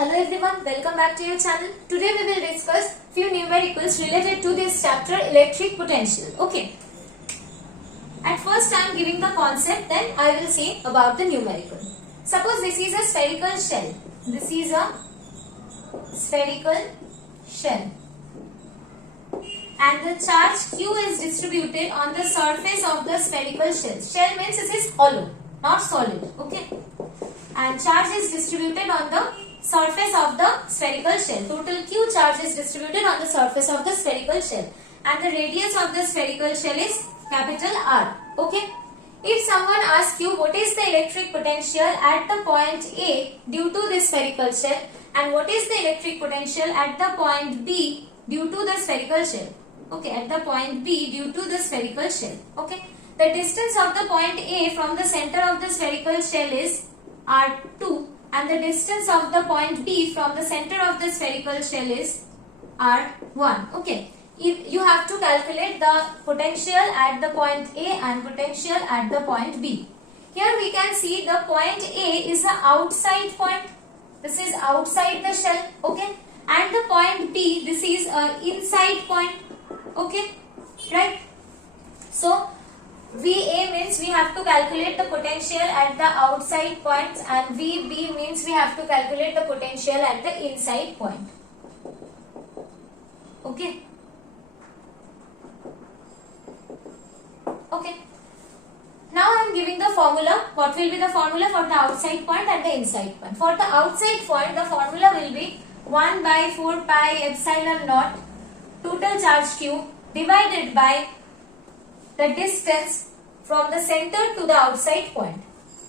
Hello everyone, welcome back to your channel. Today we will discuss few numericals related to this chapter electric potential. Okay. At first I am giving the concept, then I will say about the numerical. Suppose this is a spherical shell. This is a spherical shell. And the charge Q is distributed on the surface of the spherical shell. Shell means it is hollow, not solid. Okay. And charge is distributed on the surface of the spherical shell. Total Q charge is distributed on the surface of the spherical shell. And the radius of the spherical shell is capital R. Okay. If someone asks you what is the electric potential at the point A due to this spherical shell and what is the electric potential at the point B due to the spherical shell. Okay, at the point B due to the spherical shell. Okay. The distance of the point A from the center of the spherical shell is R2 and the distance of the point B from the center of the spherical shell is R1. Okay. If you have to calculate the potential at the point A and potential at the point B. Here we can see the point A is the outside point. This is outside the shell. Okay. And the point B, this is inside point. Okay. Right. So VA means we have to calculate the potential at the outside points and VB means we have to calculate the potential at the inside point. Okay. Okay. Now I am giving the formula. What will be the formula for the outside point and the inside point? For the outside point, the formula will be 1 by 4 pi epsilon naught total charge Q divided by the distance from the center to the outside point,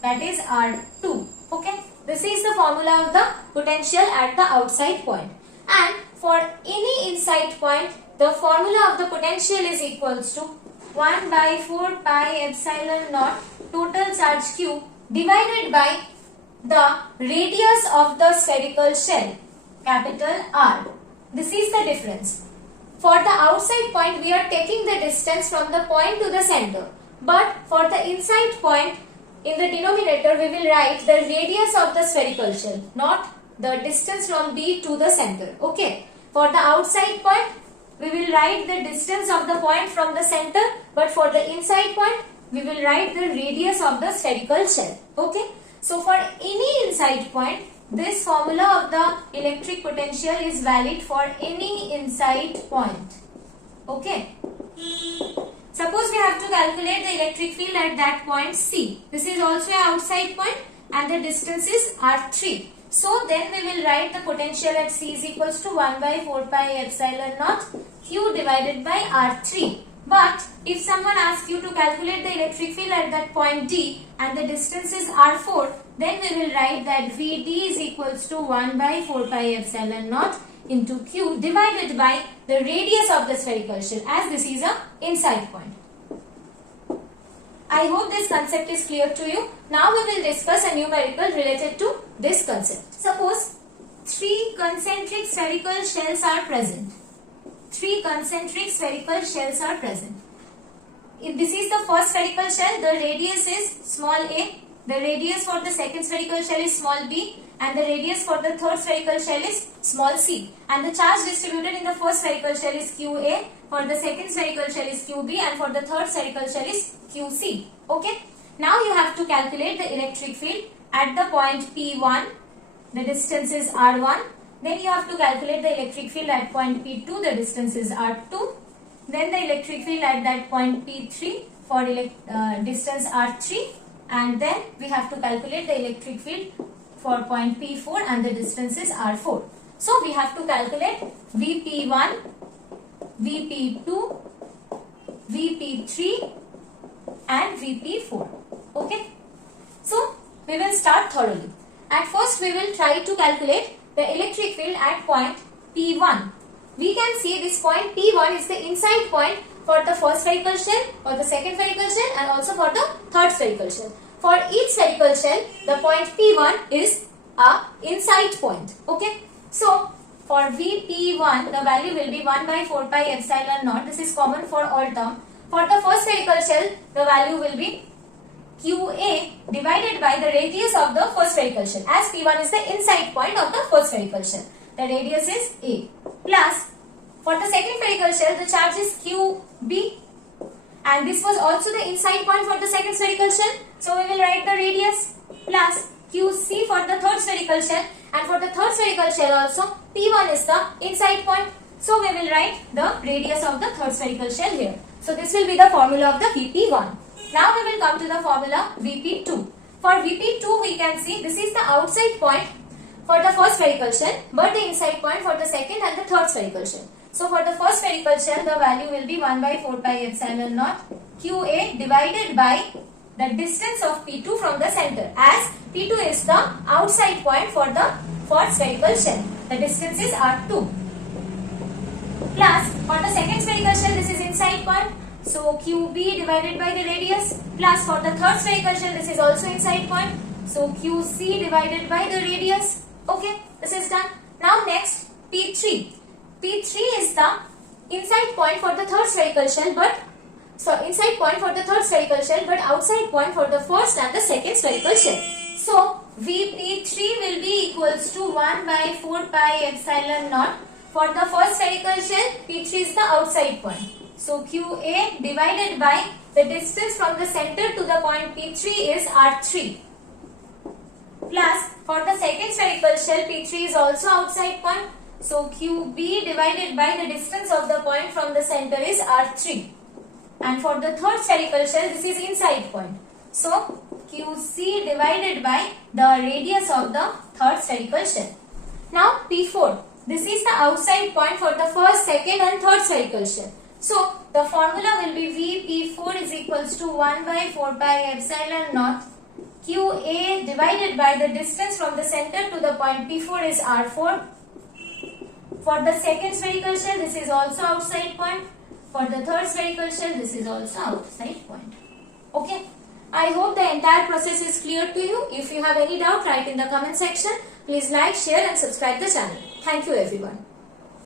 that is R2. Okay, this is the formula of the potential at the outside point. And for any inside point, the formula of the potential is equals to 1 by 4 pi epsilon naught total charge Q divided by the radius of the spherical shell, capital R. This is the difference. For the outside point, we are taking the distance from the point to the center. But for the inside point, in the denominator, we will write the radius of the spherical shell, not the distance from B to the center. Okay. For the outside point, we will write the distance of the point from the center. But for the inside point, we will write the radius of the spherical shell. Okay. So for any inside point, this formula of the electric potential is valid for any inside point. Okay. Suppose we have to calculate the electric field at that point C. This is also an outside point and the distance is R3. So then we will write the potential at C is equals to 1 by 4 pi epsilon naught Q divided by R3. But if someone asks you to calculate the electric field at that point D and the distance is R4, then we will write that VD is equals to 1 by 4 pi epsilon naught into Q divided by the radius of the spherical shell, as this is a inside point. I hope this concept is clear to you. Now we will discuss a numerical related to this concept. Suppose 3 concentric spherical shells are present. 3 concentric spherical shells are present. If this is the first spherical shell, the radius is small a. The radius for the second spherical shell is small b. And the radius for the third spherical shell is small c. And the charge distributed in the first spherical shell is qa. For the second spherical shell is qb. And for the third spherical shell is qc. Okay. Now you have to calculate the electric field at the point P1. The distance is R1. Then you have to calculate the electric field at point P2, the distance is R2. Then the electric field at that point P3 for distance R3. And then we have to calculate the electric field for point P4 and the distance is R4. So we have to calculate VP1, VP2, VP3 and VP4. Okay. So we will start thoroughly. At first we will try to calculate the electric field at point P1. We can see this point P1 is the inside point for the first spherical shell, for the second spherical shell and also for the third spherical shell. For each spherical shell, the point P1 is a inside point. Okay. So for VP1, the value will be 1 by 4 pi epsilon naught. This is common for all term. For the first spherical shell, the value will be QA divided by the radius of the first spherical shell, as P1 is the inside point of the first spherical shell. The radius is A, plus for the second spherical shell the charge is QB, and this was also the inside point for the second spherical shell, so we will write the radius, plus QC for the third spherical shell, and for the third spherical shell also P1 is the inside point, so we will write the radius of the third spherical shell here. So this will be the formula of the VP1. Now we will come to the formula VP2. For VP2 we can see this is the outside point for the first spherical shell, but the inside point for the second and the third spherical shell. So for the first spherical shell the value will be 1 by 4 pi epsilon naught QA divided by the distance of P2 from the center, as P2 is the outside point for the first spherical shell. The distance is R2. Plus for the second spherical shell this is inside point, so QB divided by the radius, plus for the third spherical shell this is also inside point, so QC divided by the radius. Okay, this is done. Now next P3. P3 is the inside point for the third spherical shell, but inside point for the third spherical shell, but outside point for the first and the second spherical shell. So VP3 will be equals to 1 by 4 pi epsilon naught. For the first spherical shell, P3 is the outside point. So QA divided by the distance from the center to the point P3 is R3. Plus for the second spherical shell, P3 is also outside point. So QB divided by the distance of the point from the center is R3. And for the third spherical shell, this is inside point. So QC divided by the radius of the third spherical shell. Now P4. This is the outside point for the first, second and third spherical shell. So the formula will be VP4 is equals to 1 by 4 pi epsilon naught QA divided by the distance from the center to the point P4 is R4. For the second spherical shell, this is also outside point. For the third spherical shell, this is also outside point. Okay. I hope the entire process is clear to you. If you have any doubt, write in the comment section. Please like, share and subscribe the channel. Thank you everyone.